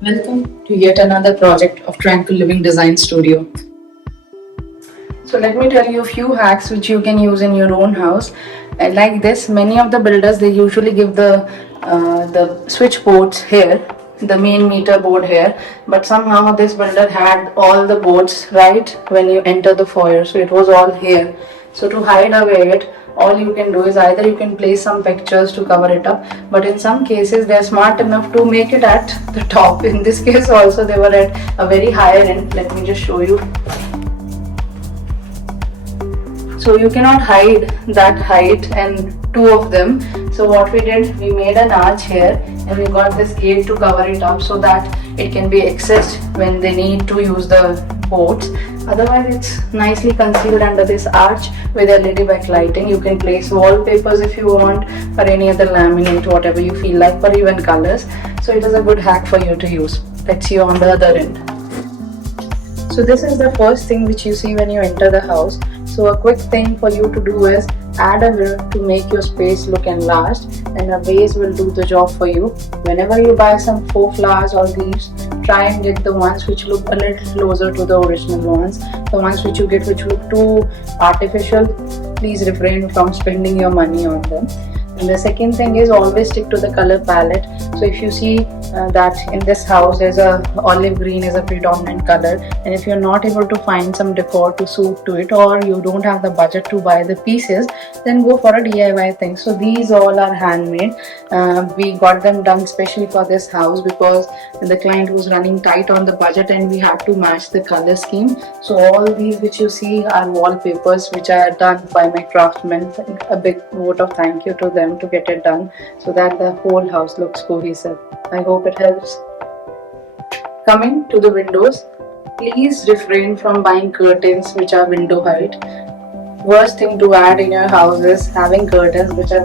Welcome to yet another project of Tranquil Living Design Studio. So let me tell you a few hacks which you can use in your own house. And like this, many of the builders they usually give the switchboards here, the main meter board here. But somehow this builder had all the boards right when you enter the foyer, so it was all here. So to hide away it, all you can do is either you can place some pictures to cover it up, but in some cases they are smart enough to make it at the top. In this case also they were at a very higher end. Let me just show you. So you cannot hide that height and two of them. So what we did, we made an arch here and we got this gate to cover it up so that it can be accessed when they need to use the boards. Otherwise it's nicely concealed under this arch with LED backlighting. You can place wallpapers if you want, or any other laminate, whatever you feel like, or even colors. So it is a good hack for you to use. Let's see on the other end. So this is the first thing which you see when you enter the house. So a quick thing for you to do is add a mirror to make your space look enlarged, and a vase will do the job for you. Whenever you buy some faux flowers or leaves, try and get the ones which look a little closer to the original ones. The ones which you get which look too artificial, please refrain from spending your money on them. And the second thing is always stick to the color palette. So if you see that in this house there's a olive green is a predominant color, and if you're not able to find some decor to suit to it, or you don't have the budget to buy the pieces, then go for a DIY thing. So these all are handmade. We got them done specially for this house because the client was running tight on the budget and we had to match the color scheme. So all these which you see are wallpapers which are done by my craftsmen. A big vote of thank you to them to get it done so that the whole house looks cohesive. I hope it helps. Coming to the windows, please refrain from buying curtains which are window height. Worst thing to add in your house is having curtains which are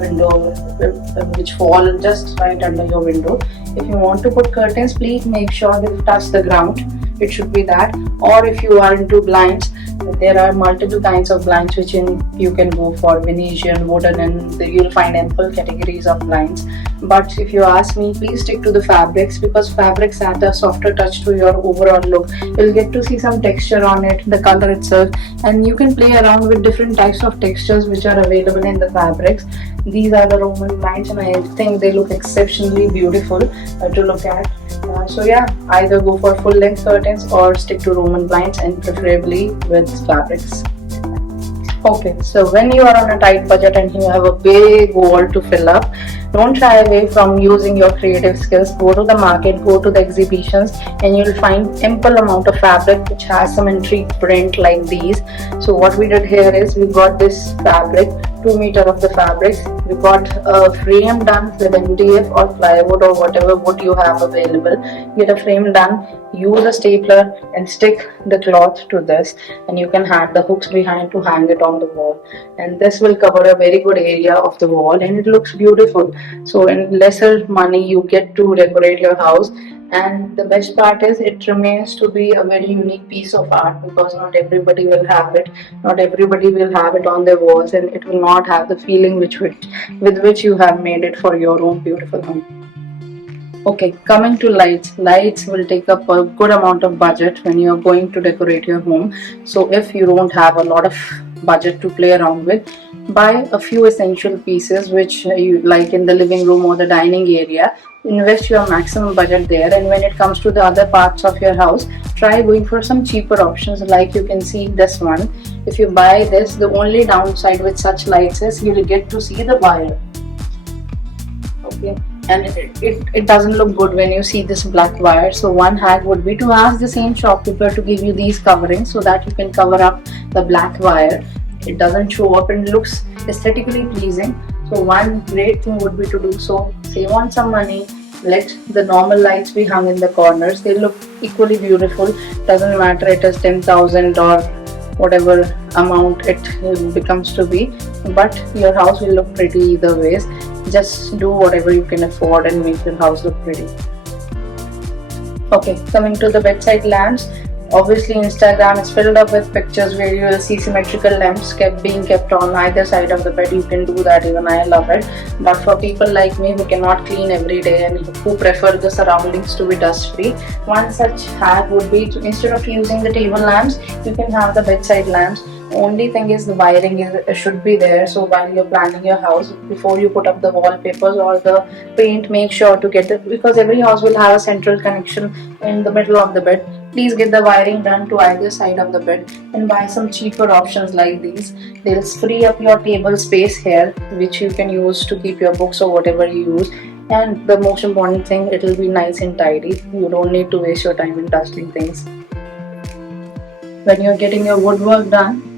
which fall just right under your window. If you want to put curtains, please make sure they touch the ground. It should be that. Or if you are into blinds, there are multiple kinds of blinds which you can go for: Venetian, wooden, and you'll find ample categories of blinds. But if you ask me, please stick to the fabrics, because fabrics add a softer touch to your overall look. You'll get to see some texture on it, the color itself, and you can play around with different types of textures which are available in the fabrics. These are the Roman blinds and I think they look exceptionally beautiful to look at. So yeah, either go for full length curtains or stick to Roman blinds, and preferably with fabrics. Okay, so when you are on a tight budget and you have a big wall to fill up, don't shy away from using your creative skills. Go to the market, go to the exhibitions, and you'll find ample amount of fabric which has some intrigued print like these. So what we did here is we got this fabric, 2 meters of the fabrics. We got a frame done with MDF or plywood or whatever wood you have available. Get a frame done, use a stapler and stick the cloth to this, and you can have the hooks behind to hang it on the wall, and this will cover a very good area of the wall and it looks beautiful. So in lesser money you get to decorate your house, and the best part is it remains to be a very unique piece of art, because not everybody will have it, not everybody will have it on their walls, and it will not have the feeling with which you have made it for your own beautiful home. Okay, coming to lights. Lights will take up a good amount of budget when you are going to decorate your home. So if you don't have a lot of budget to play around with, buy a few essential pieces which you like in the living room or the dining area. Invest your maximum budget there, and when it comes to the other parts of your house, try going for some cheaper options. Like you can see this one. If you buy this, the only downside with such lights is you will get to see the wire. Okay, and it doesn't look good when you see this black wire. So one hack would be to ask the same shopkeeper to give you these coverings so that you can cover up the black wire. It doesn't show up and looks aesthetically pleasing. So one great thing would be to do so. Save on some money. Let the normal lights be hung in the corners. They look equally beautiful. Doesn't matter it is 10,000 or whatever amount it becomes to be, but your house will look pretty either ways. Just do whatever you can afford and make your house look pretty. Okay, coming to the bedside lamps. Obviously, Instagram is filled up with pictures where you will see symmetrical lamps being kept on either side of the bed. You can do that, even I love it. But for people like me who cannot clean every day and who prefer the surroundings to be dust free, one such hack would be to, instead of using the table lamps, you can have the bedside lamps. Only thing is the wiring should be there. So while you're planning your house, before you put up the wallpapers or the paint, make sure to get it, because every house will have a central connection in the middle of the bed. Please get the wiring done to either side of the bed and buy some cheaper options like these. They'll free up your table space here, which you can use to keep your books or whatever you use. And the most important thing, it will be nice and tidy. You don't need to waste your time in dusting things. When you're getting your woodwork done,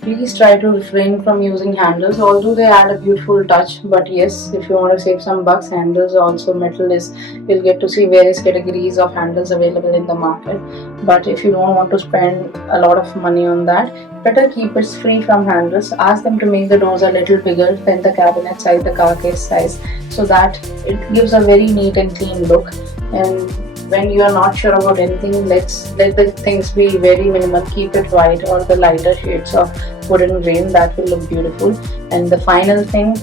please try to refrain from using handles, although they add a beautiful touch. But yes, if you want to save some bucks, handles also metal is, you'll get to see various categories of handles available in the market. But if you don't want to spend a lot of money on that, better keep it free from handles. Ask them to make the doors a little bigger than the cabinet size, the car case size, so that it gives a very neat and clean look. And when you are not sure about anything, let the things be very minimal. Keep it white or the lighter shades of wooden grain. That will look beautiful. And the final thing,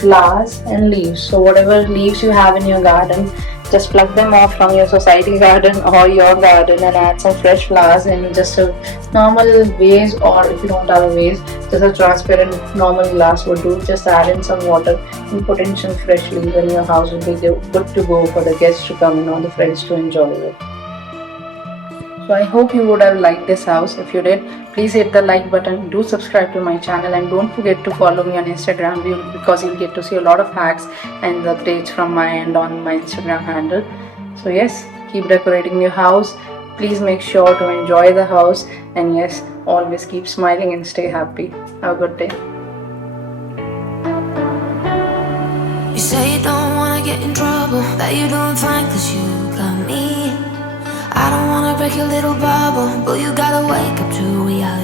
flowers and leaves. So whatever leaves you have in your garden, just pluck them off from your society garden or your garden and add some fresh flowers in just a normal vase, or if you don't have a vase, just a transparent normal glass would do. Just add in some water and put in some fresh leaves and your house will be good to go for the guests to come in or the friends to enjoy it. So I hope you would have liked this house. If you did, please hit the like button, do subscribe to my channel, and don't forget to follow me on Instagram, because you'll get to see a lot of hacks and updates from my end on my Instagram handle. So yes, keep decorating your house. Please make sure to enjoy the house, and yes, always keep smiling and stay happy. Have a good day. You say you don't wanna get in trouble, that you're doing fine cause you got me. I don't wanna break your little bubble, but you gotta wake up to reality.